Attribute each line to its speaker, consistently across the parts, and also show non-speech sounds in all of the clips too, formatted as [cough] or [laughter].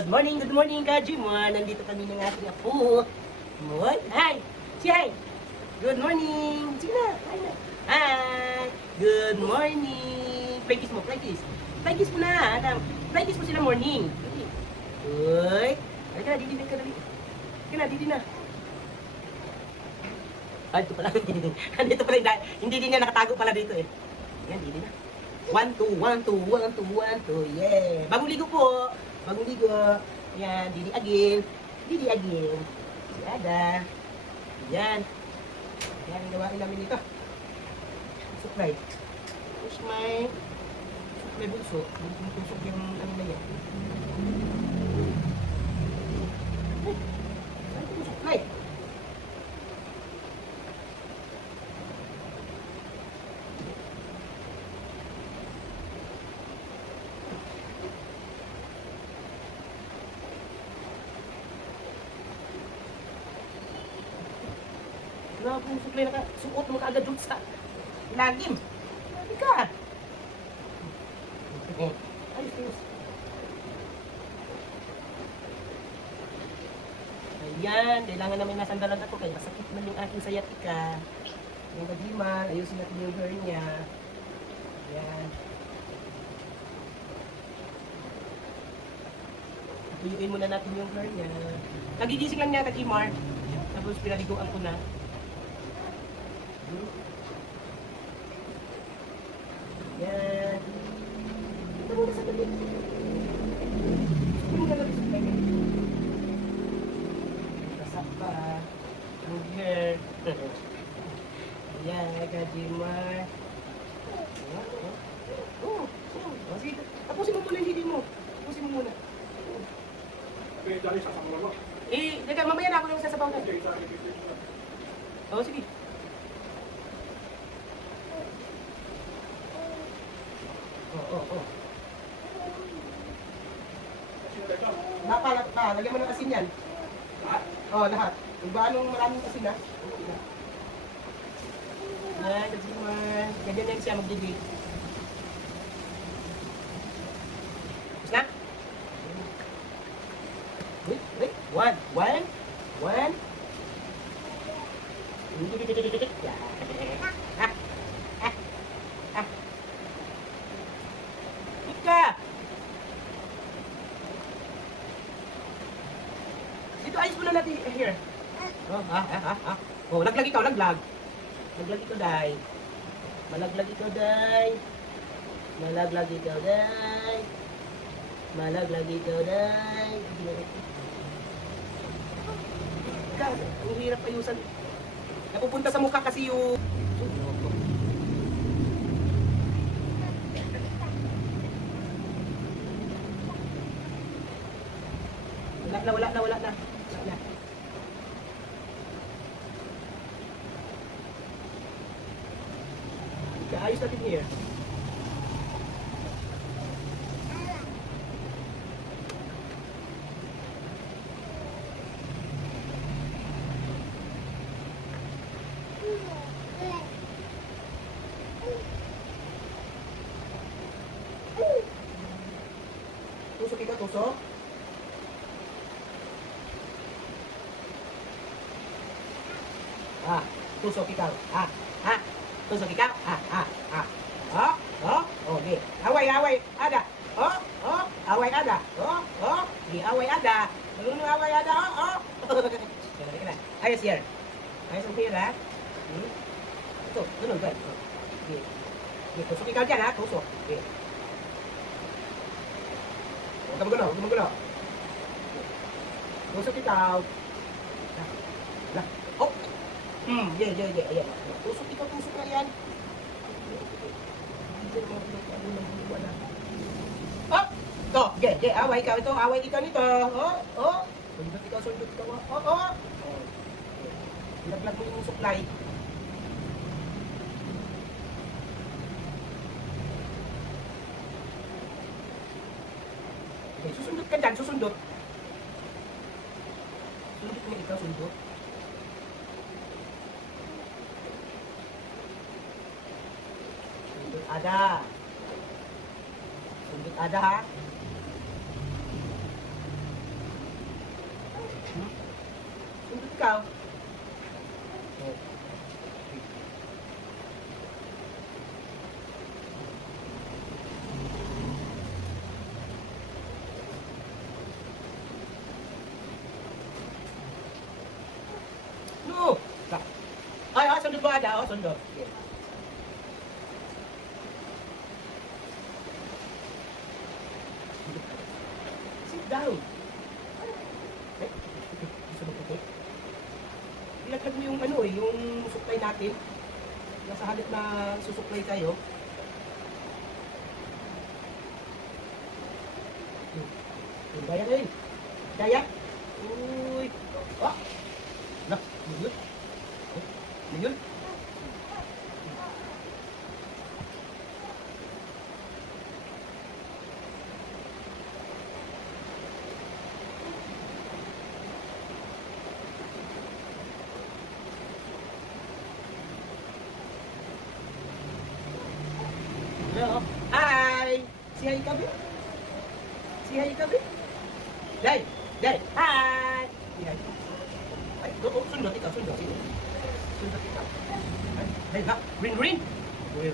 Speaker 1: Good morning, good morning, Kajimon. Nandito kami ng ating apo. Moy, hi! Si hi! Good morning! Sige na, hi na. Hi! Good morning! Kiss mo. Play kiss mo na, Adam. Play kiss mo sila morning. Uy! Ay ka na, didi na ka, dali. Sige na, didi na. Ay, ito pala. [laughs] Andito pala, hindi din niya nakatago pala dito eh. Yan, didi na. One, two, one, two, one, two, one, two, yeah. Bagong ligo po. Bagong ligo. Yan, Didi again. Didi again. Si Ada. Yan. Yan, gawain namin dito. Supply. Tapos may, may bulso. Tusok yung ano na yan. Ay, saan ko supply? Wala akong supply na. Suot mo kaagad doon sa lagim. Ka. Eh, ayos, ayos. Ayan, kailangan namin nasandalan ako kaya masakit man yung aking sayatika. Yung kadiman, ayusin natin yung hair niya. Ayan. Tuyuin muna natin yung hair niya. Nagigising lang niya, Kajimar. Tapos pinaliguan ko na. Yan. Ito muna sa tabi. Ito muna sa tabi. Basa pa. Ang hair. Yan, Kajimar. Oh, oh. Oh, sige. Tapusin mo muna yung hindi mo. Tapusin mo muna.
Speaker 2: Kaya dali sa kamula mo.
Speaker 1: Eh, teka, mamaya na ako yung sasabaw na.
Speaker 2: Kaya sa ibigay mo.
Speaker 1: Oo, sige. Oo, oo, oo.
Speaker 2: Kasi teka,
Speaker 1: Lapa, lapa. Lagyan mo ng asin yan. Oo, lahat. Kung ba anong maraming asin na. Okay na. Yan, kasi naman. Ganyan yan siya magdibig. Tapos na? Wait, wait. One, one, one. Yan. Ah, ah, ah. Ika! Dito ayos mo na natin eh, here. Oh, ha, ha, ha, ha. Laglag. Laglag ikaw, day. Malaglag ikaw, day. Malaglag ikaw, day. Malaglag ikaw, day. God, ang hirap ayusan. Napupunta sa mukha kasi yung... Wala na, wala na, wala na. Wala na. Kaayos natin here. Tusok ikaw, tusok. Ah, tusok ikaw. Ah, ah, tusok ikaw. Ah, ah, ah. Oh, oh, oh, di. Away, away, ada. Oh, oh, away ada. Oh, oh, di away ada. Ano away ada? Oh, oh. Kaya na, Ayos yan. Ayos ang pira. Hmm? Ito, ganun, ganun. Oh. Di. Di, tusok ikaw dyan, ha? Tusok. Di. Huwag ka magulo, huwag ka magulo. Tusok ikaw. Ah, Lah. Oh! Hmm, yeah, yeah, yeah, ayan. Tusok ikaw, tusok na yan. Oh! To, yeah, yeah, away ikaw ito, away ikaw nito. Oh, oh. Sundot ikaw, sundot ikaw. Oh, oh. oh. Laglag mo yung supply. Okay, susundot ka dyan, susundot. Sundot mo ikaw, sundot. Ada. Sundot ada ha. Hmm? Sundot. Oh. No! Ay, ay, sundot mo ada, oh, sundot. Sige. Sit down. Eh, gusto mo puti? Ilaglag mo yung ano eh, yung suklay natin. Nasa halip na susuklay tayo. Yung Daya rin. Daya. Uy. Ah. Nak, yun. Oh, yun. Hello. Hi. Si hi ka, Bill. Si hi. Si hi. Ay, go, oh, sundot ikaw, sundot. Sundot ikaw. Day, ha? Ring. Ring,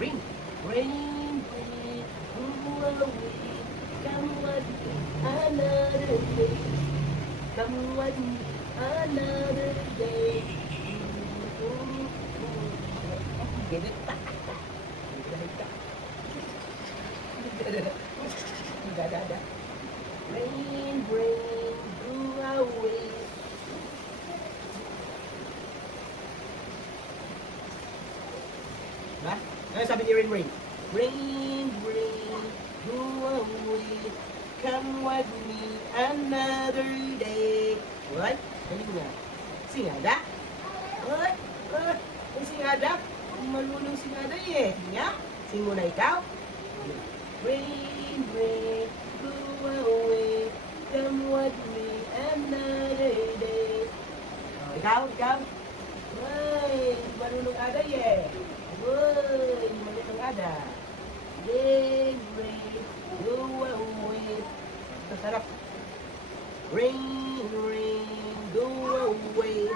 Speaker 1: ring. Ring, ring. Ooh, away. Come with me another day. Come with me another day. Ooh, ooh. Ganit pa. Ganit pa. Da, da, da. Rain, rain, go away. Ba? Ano sabi ni Rain Rain? Rain, rain, go away. Come with me another day. What? Dali mo nga. Singada? What? What? Ang singada? Malulong singada eh. Nga? Sing mo na ikaw? Rain, rain, go away. Come with me another day. Oh, ikaw, ikaw. Ay, marunong ada eh. Uy, marunong ada. Rain, rain, go away. Ito sarap. Rain, rain, go away.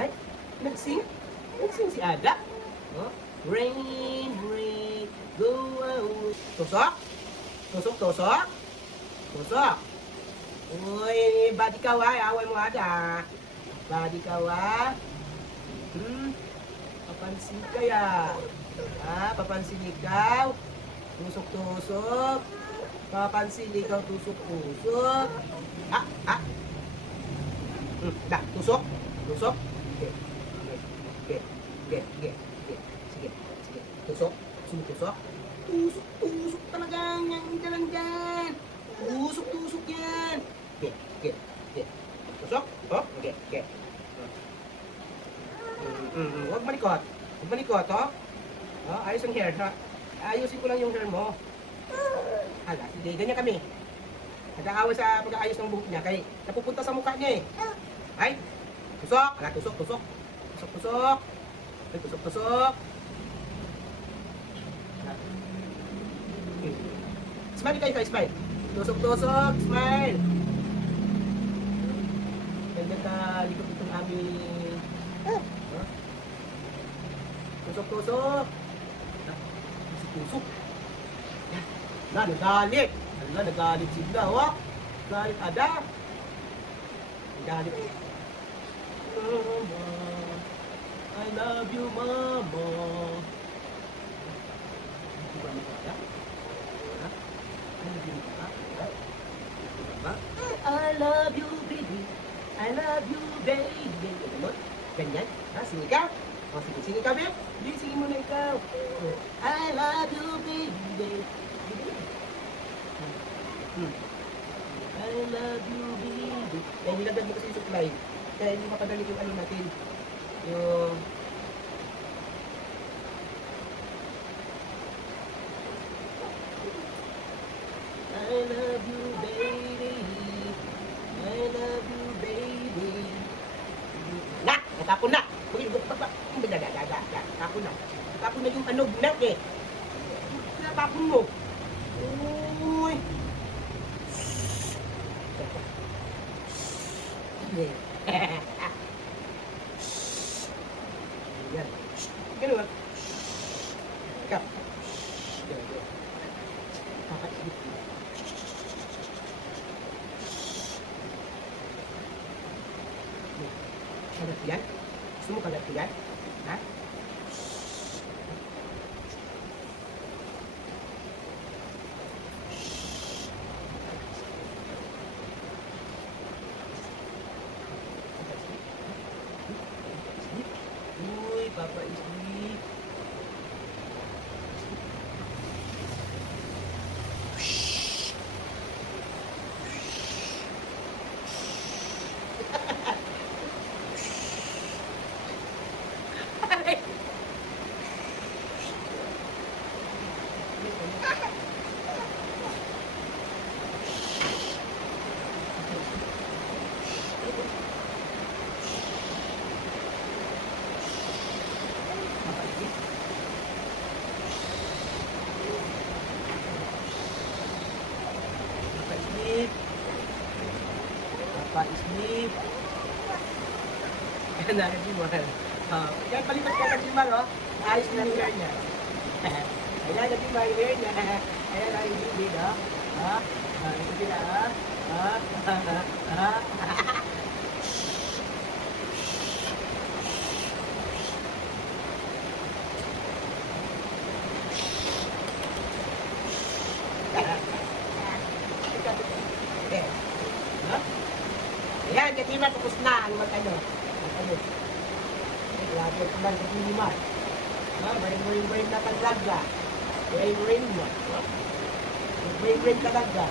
Speaker 1: Ay, nagsing? Nagsing si Ada? Oh, rain, rain, go away. Tusok? Tusok, tusok? Tusok? Uy, badi ka wa, away mo ada. Badi ka wa. Hmm, papansin kaya. Ha, papansin ikaw. Tusok-tusok. Papansin ikaw, tusok-tusok. Ah, ah. Hmm, dah, tusok. Tusok. Okay. Okay. Okay. Okay. Okay. Tusok. Sino tusok? Tusok, talaga yan. Hindi lang dyan. Tusok, tusok yan. Okay. Okay. Okay. Tusok. Oh. Okay. Okay. Mm, mm, mm. Huwag malikot. Huwag malikot, oh. Oh, ayos ang hair, ha? Ayusin ko lang yung hair mo. Hala, sige, ganyan kami. Nag-aaway sa pag-aayos ng buhok niya, kaya napupunta sa mukha niya eh. Ay, tusok! Ala, tusok, tusok. Tusok, tusok. Ay, tusok, tusok. Okay. Smile kayo kayo, smile. Tusok, tusok, smile. Ganda ka, likod itong aming... Huh? Tusok, tusok. Ah, Tusok, tusok. Yan. Na, nagalit. Ala, nagalit sila, oh. Galit ada. Nagalit. Mama, I love you, Mama. Di ba mo ada? Ha? I love you, Mama. Ha? Mama? I love you, baby. I love you, baby. Ganyan? Ganyan? Ha? Sige ka? O, sige, sige ka, babe. Hindi, sige mo na ikaw. I love you, baby. Hmm. I love you, baby. Kaya nilagdag mo kasi yung supply. Kaya hindi mapadali yung ano natin. Yung... I love you, baby. I love you, baby. Natapon na! Natapon na. Natapon na yung ano, nut eh. Natapon mo. Uy! Yan. Ganun. Kap. Yan, yan. Kakaisip. Kagat yan? Gusto mo kagat yan? Ha? Uy, Papa Isli. Papa Isli. Papa Isli. Papa Isli. Ayan na, hindi mo. Ah, yan, palipat ka kasi mal, oh. Ayos na hair niya. Ayan, naging yung hair niya. Ayan, ay bibig, oh. Ah, ah, ito sila, ah. Ah, ah, ah. Eh, ha? Ayan, katima, tapos na ang mag-ano. Mag-ano. Eh, grabe ko lang katima. Ha, brain-brain-brain na talaga. Brain-brain mo. Ha? Brain-brain talaga.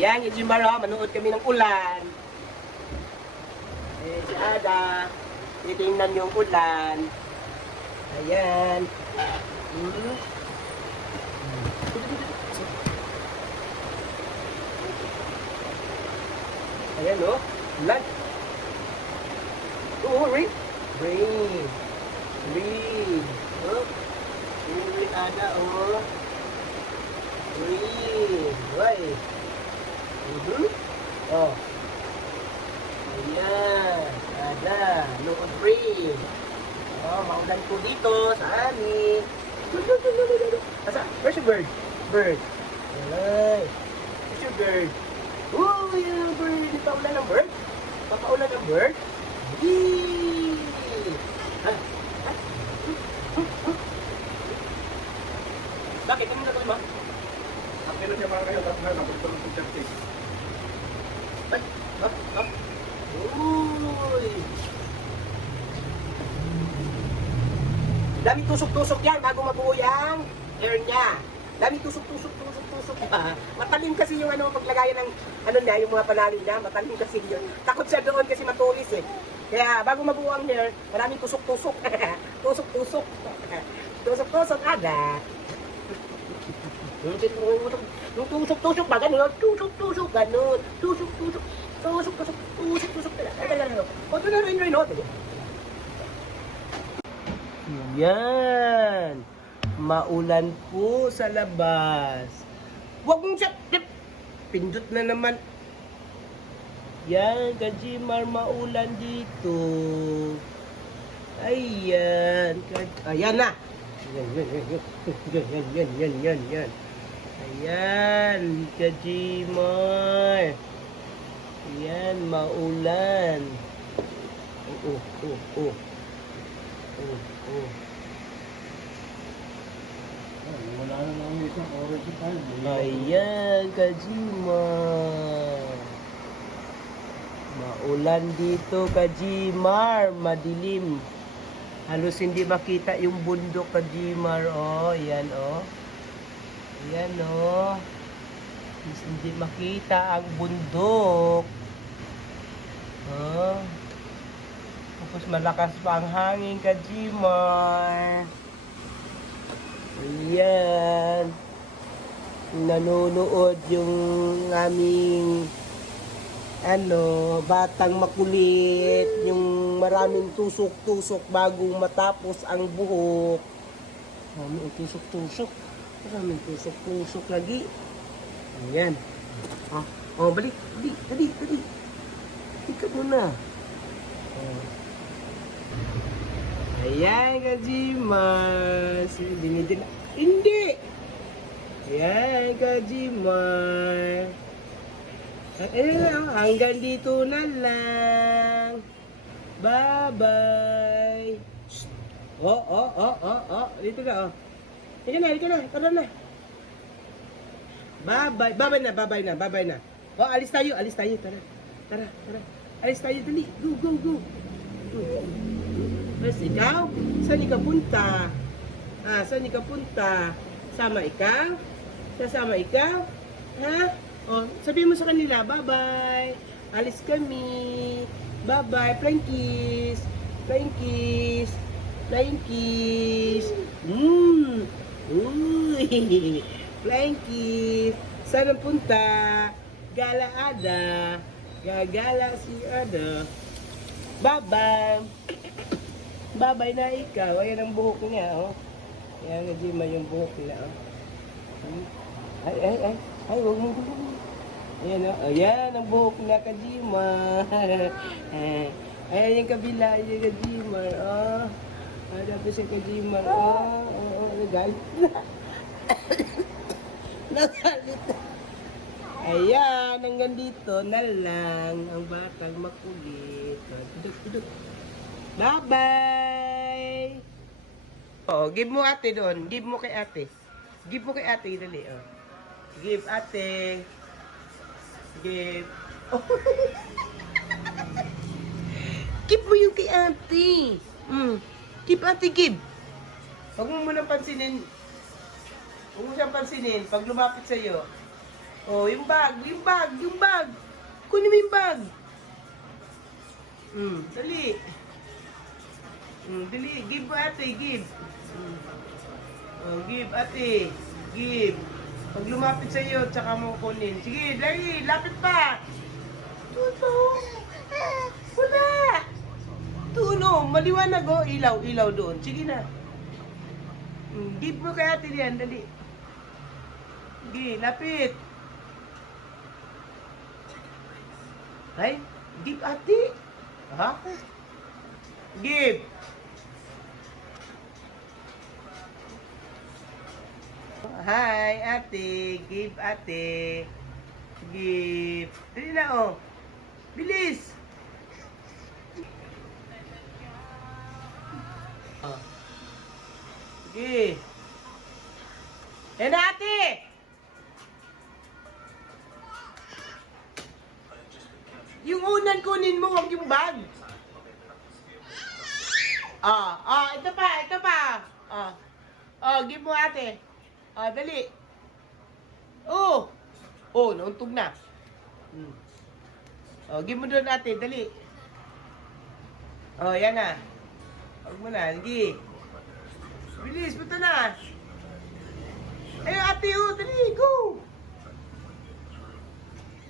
Speaker 1: Ayan, yung Jimaro, manood kami ng ulan. Eh, si Ada, titingnan yung ulan. Ayan. Hmm. Ayan, no? Ulan. Oo, rain. Rain. Rain. Oh. Rain, Ada, oh. Rain. Right. Mhm. Oh. Ayan. Ada. Nood rain. Oh, maulan po dito sa amin. Asa? Where's your bird? Bird. Alay. Where's your bird? Oh, yung bird. Paulan ng bird? Papaulan ng bird? Yee! Ha? Ha? Bakit? Anong gagawin mo?
Speaker 2: Ang kailan niya mga kayo, tapos na, nabulto ng suggesting.
Speaker 1: Ay, hop, hop. Uy! Dami tusok-tusok yan bago mabuo yung hair niya. Dami tusok-tusok, tusok-tusok pa. Matalim kasi yung ano, paglagayan ng ano niya, yung mga panalo niya, matalim kasi yun. Takot siya doon kasi matulis eh. Kaya bago mabuo ang hair, maraming tusok-tusok. [laughs] tusok-tusok. [laughs] tusok-tusok ada. [laughs] Yung tusok-tusok ba? Ganun. Tusok-tusok. Ganun. Tusok-tusok. Tusok-tusok. Tusok-tusok. Ay. O, na rin o. Yan. Maulan po sa labas. Huwag mong. Dip. Pindot na naman. Yan, Kajimar, maulan dito. Ayan. Ayan na. Yan, yan. Yan, yan, yan, yan, yan, yan. Ayan, Kajimar. Ayan, maulan. Oh, oh, oh, oh. Oh, oh.
Speaker 2: Wala na lang isang oras tayo.
Speaker 1: Ayan, Kajimar. Maulan dito, Kajimar. Madilim. Halos hindi makita yung bundok, Kajimar. Oh, yan, oh. Yan, oh. Halos hindi makita ang bundok. Oh. Tapos malakas pa ang hangin, Kajimar. Ayan. nanonood yung aming ano, batang makulit, yung maraming tusok-tusok bago matapos ang buhok. Maraming tusok-tusok. Maraming tusok-tusok lagi. Ayan. Oh, oh balik. Dali, dali, dali. Ika muna. Oh. Ayan, Kajimas. Dinidila. Hindi! Ayan, Kajimar. Ayan lang, hanggang dito na lang. Bye-bye. Oh, oh, oh, oh, oh. Dito na, oh. Dito na, dito na. Tara na. Bye-bye. Bye-bye na, bye-bye na, bye-bye na. Oh, alis tayo, alis tayo. Tara, tara, tara. Alis tayo, dali. Go, go, go. Go. Tapos ikaw, saan ikaw punta? Ah, saan ikaw punta? Sama ikaw? Sasama ikaw? Ha? O, sabihin mo sa kanila, bye-bye. Alis kami. Bye-bye. Flying kiss. Flying kiss. Flying. Mmm. Uy. [laughs] Kiss. Saan ang punta? Gala Ada. Gagala si Ada. Bye-bye. Bye-bye na ikaw. Ayan ang buhok niya, oh. Ayan, Jima yung buhok niya, oh. Ay, ay, ay. Ay, huwag mo. Ayan, oh. Ayan ang buhok na Kajima. [laughs] Ayan yung kabila, yung Kajima. Oh. Ay, dapat si Kajima. Oh, oh, oh. Nagalit [laughs] na. Nagalit na. Ayan, hanggang dito na lang ang batang makulit. Bye-bye! Oh, give mo ate doon. Give mo kay ate. Give mo kay ate, dali. Oh. Give ate. Give. Oh. [laughs] give mo yung kay ate. Mm. Give ate, give. Huwag mo muna pansinin. Huwag mo siyang pansinin pag lumapit sa'yo. Oh, yung bag, yung bag, yung bag. Kunin mo yung bag. Hmm, dali. Hmm, dali. Give mo ate, give. Hmm. Oh, give ate. Give. Pag lumapit sa iyo, tsaka mo kunin. Sige, dali, lapit pa. Tuto. Wala. Tuno, maliwanag oh. Ilaw, ilaw doon. Sige na. Hmm, give mo kay ate yan, dali. Sige, lapit. Ay, give ate. Ha? Give. Hi, ate. Give ate. Give. Dali na, oh. Bilis. Oh. Sige. Yan na, ate. Yung unan kunin mo, wag yung bag. Ah, ah, ito pa, ito pa. Ah. Oh, give mo ate. Ah, dali. Oh. Oh, nauntog na. Hmm. Oh, give mo doon ate, dali. Oh, yan na. Huwag mo na, sige. Bilis, punta na. Ay, ate, oh, dali, go.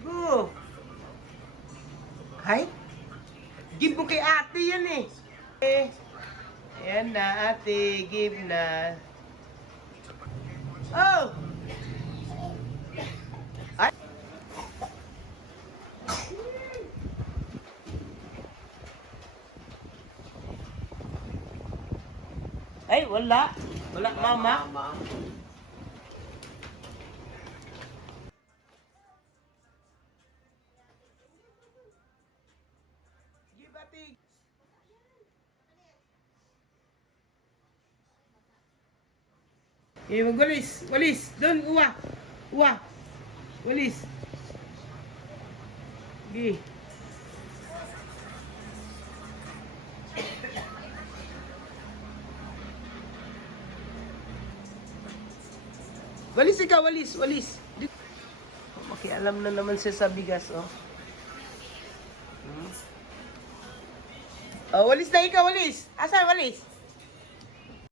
Speaker 1: Go. Hay? Give mo kay ate yan eh. Eh, ayan na ate, give na. Oh! Ay! Ay, wala. Wala, mama. Give ate. Eh, magwalis. Walis. Doon, uwa. Uwa. Walis. Gi. Walis ikaw, walis, walis. Makialam na naman siya sa bigas, oh. Oh, walis na ikaw, walis. Asa, walis?